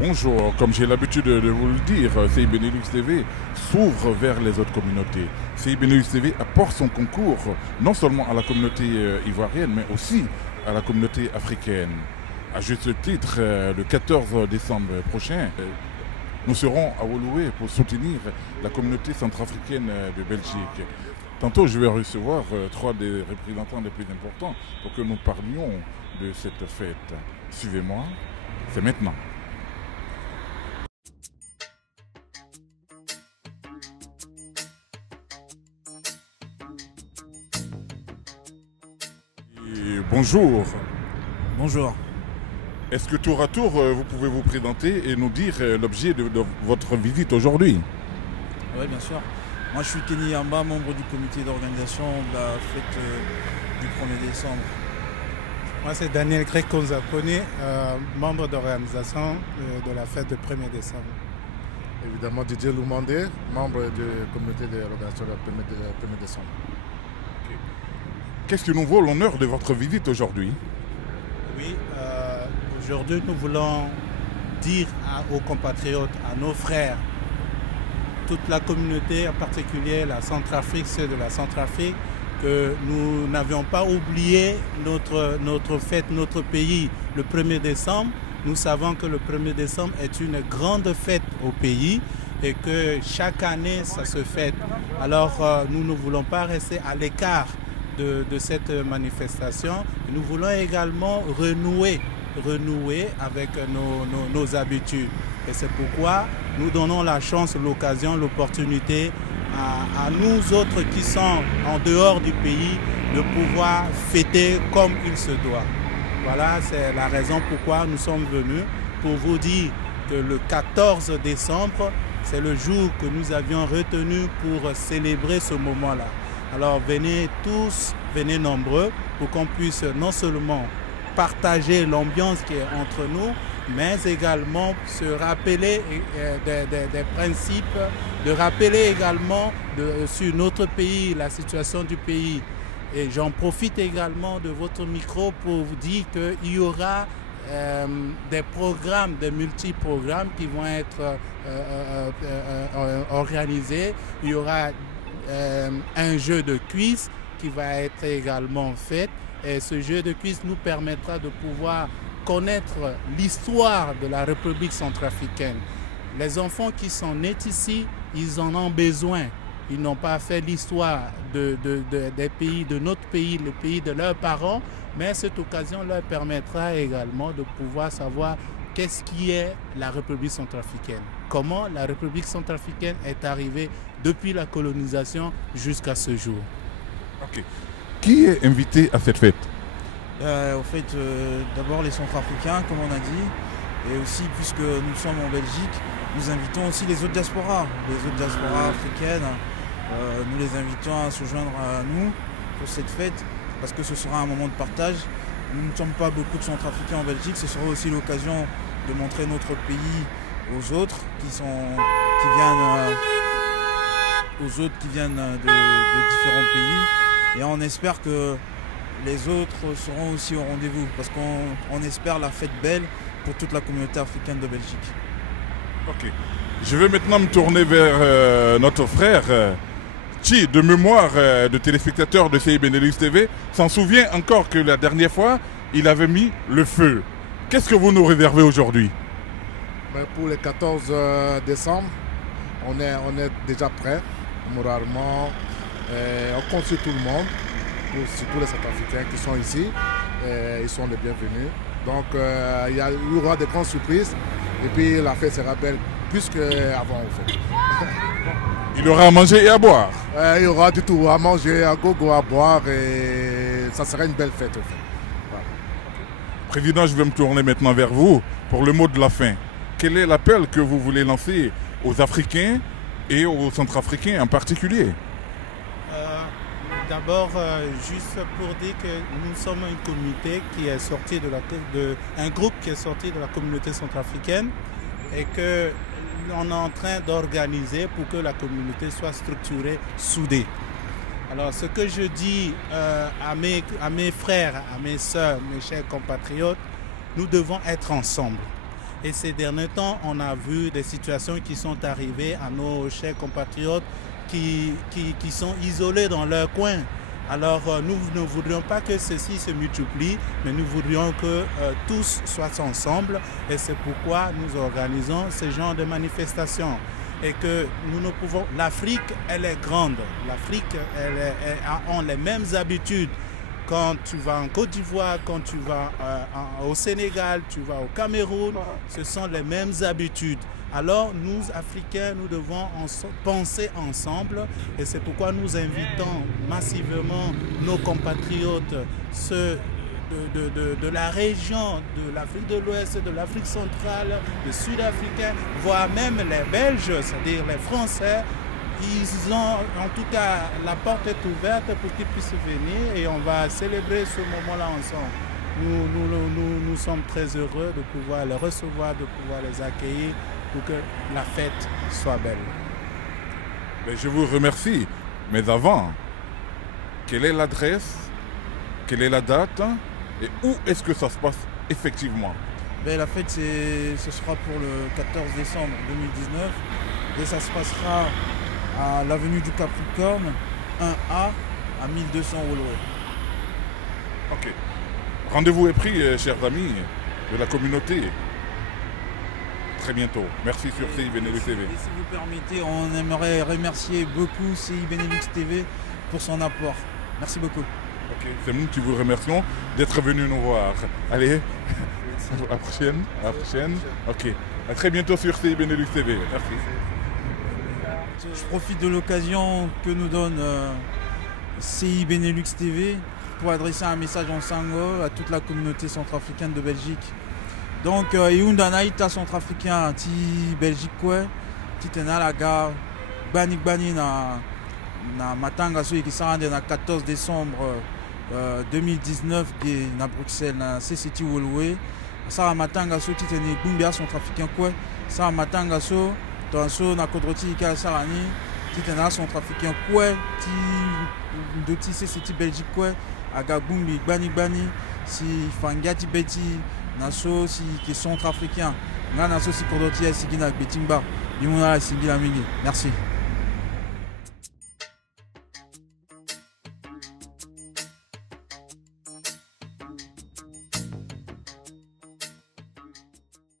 Bonjour, comme j'ai l'habitude de vous le dire, CI Benelux TV s'ouvre vers les autres communautés. CI Benelux TV apporte son concours non seulement à la communauté ivoirienne, mais aussi à la communauté africaine. À juste titre, le 14 décembre prochain, nous serons à Woluwe pour soutenir la communauté centrafricaine de Belgique. Tantôt, je vais recevoir trois des représentants les plus importants pour que nous parlions de cette fête. Suivez-moi, c'est maintenant. Et bonjour. Bonjour. Est-ce que tour à tour, vous pouvez vous présenter et nous dire l'objet de votre visite aujourd'hui? Oui, bien sûr. Moi, je suis Kenny Yamba, membre du comité d'organisation de la fête du 1er décembre. Moi, c'est Daniel Greco-Zakone, membre d'organisation de la fête du 1er décembre. Évidemment, Didier Loumandé, membre du comité d'organisation de la 1er décembre. Qu'est-ce qui nous vaut l'honneur de votre visite aujourd'hui? Oui, aujourd'hui, nous voulons dire aux compatriotes, à nos frères, toute la communauté, en particulier la Centrafrique, ceux de la Centrafrique, que nous n'avions pas oublié notre fête, notre pays, le 1er décembre. Nous savons que le 1er décembre est une grande fête au pays et que chaque année, ça se fête. Alors, nous ne voulons pas rester à l'écart de cette manifestation. Nous voulons également renouer avec nos habitudes. Et c'est pourquoi nous donnons la chance, l'occasion, l'opportunité à nous autres qui sont en dehors du pays de pouvoir fêter comme il se doit. Voilà, c'est la raison pourquoi nous sommes venus, pour vous dire que le 14 décembre, c'est le jour que nous avions retenu pour célébrer ce moment-là. Alors venez tous, venez nombreux pour qu'on puisse non seulement partager l'ambiance qui est entre nous, mais également se rappeler des principes, de rappeler également sur notre pays, la situation du pays. Et j'en profite également de votre micro pour vous dire qu'il y aura des programmes, des multi-programmes qui vont être organisés. Il y aura un jeu de quiz qui va être également fait. Et ce jeu de quiz nous permettra de pouvoir connaître l'histoire de la République centrafricaine. Les enfants qui sont nés ici, ils en ont besoin. Ils n'ont pas fait l'histoire des pays, de notre pays, le pays de leurs parents, mais cette occasion leur permettra également de pouvoir savoir qu'est-ce qui est la République centrafricaine. Comment la République centrafricaine est arrivée depuis la colonisation jusqu'à ce jour. Okay. Qui est invité à cette fête? Au fait, d'abord les Centrafricains, comme on a dit, et aussi puisque nous sommes en Belgique, nous invitons aussi les autres diasporas africaines. Nous les invitons à se joindre à nous pour cette fête, parce que ce sera un moment de partage. Nous ne sommes pas beaucoup de Centrafricains en Belgique, ce sera aussi l'occasion de montrer notre pays aux autres qui viennent de différents pays. Et on espère que les autres seront aussi au rendez-vous, parce qu'on espère la fête belle pour toute la communauté africaine de Belgique. Ok. Je vais maintenant me tourner vers notre frère Chi, de mémoire de téléspectateur de CI Benelux TV, s'en souvient encore que la dernière fois, il avait mis le feu. Qu'est-ce que vous nous réservez aujourd'hui? Pour le 14 décembre, on est déjà prêt, moralement. On compte sur tout le monde, surtout les Centrafricains qui sont ici. Ils sont les bienvenus. Donc il y aura des grandes surprises et puis la fête sera belle plus qu'avant en fait. Il y aura à manger et à boire. Il y aura du tout à manger, à gogo, à boire et ça sera une belle fête en fait. Voilà. Président, je vais me tourner maintenant vers vous pour le mot de la fin. Quel est l'appel que vous voulez lancer aux Africains et aux Centrafricains en particulier? D'abord, juste pour dire que nous sommes une communauté qui est sortie un groupe qui est sorti de la communauté centrafricaine et que on est en train d'organiser pour que la communauté soit structurée, soudée. Alors, ce que je dis à mes frères, à mes sœurs, mes chers compatriotes, nous devons être ensemble. Et ces derniers temps, on a vu des situations qui sont arrivées à nos chers compatriotes qui sont isolés dans leur coin. Alors nous ne voudrions pas que ceci se multiplie, mais nous voudrions que tous soient ensemble. Et c'est pourquoi nous organisons ce genre de manifestations. Et que nous ne pouvons... L'Afrique, elle est grande. L'Afrique, elle a les mêmes habitudes. Quand tu vas en Côte d'Ivoire, quand tu vas au Sénégal, tu vas au Cameroun, ce sont les mêmes habitudes. Alors nous, Africains, nous devons penser ensemble et c'est pourquoi nous invitons massivement nos compatriotes, ceux de la région, de l'Afrique de l'Ouest, de l'Afrique centrale, des Sud-Africains, voire même les Belges, c'est-à-dire les Français. Ils ont, en tout cas, la porte est ouverte pour qu'ils puissent venir et on va célébrer ce moment-là ensemble. Nous sommes très heureux de pouvoir les recevoir, de pouvoir les accueillir pour que la fête soit belle. Mais je vous remercie. Mais avant, quelle est l'adresse? Quelle est la date? Et où est-ce que ça se passe effectivement? La fête, ce sera pour le 14 décembre 2019 et ça se passera à l'avenue du Capricorne, 1A, à 1200 Woluwe. Ok. Rendez-vous est pris, chers amis de la communauté. Très bientôt. Merci sur CI Benelux TV. Et si vous permettez, on aimerait remercier beaucoup CI Benelux TV pour son apport. Merci beaucoup. Ok, c'est nous qui vous remercions d'être venus nous voir. Allez, à la prochaine. À la prochaine. Ok. À très bientôt sur CI Benelux TV. Merci. Je profite de l'occasion que nous donne CI Benelux TV pour adresser un message en sango à toute la communauté centrafricaine de Belgique. Donc, Yunda Naïta centrafricain, ti Belgique quoi, ti tena la gare, bani na matanga so qui s'en le 14 décembre 2019 na Bruxelles na CCT Woluwe. Ça matanga so ti tena Bumbia centrafricain quoi, ça matanga so Tanso na kodroti ka sarani ti tena centrafricain quoi, ti doti CCT Belgique quoi, aga Bumbi bani si fangati beti naso si qui sont centrafricains. Nga naso si kodroti ya sigina betimba. Limona la sigina mingi. Merci.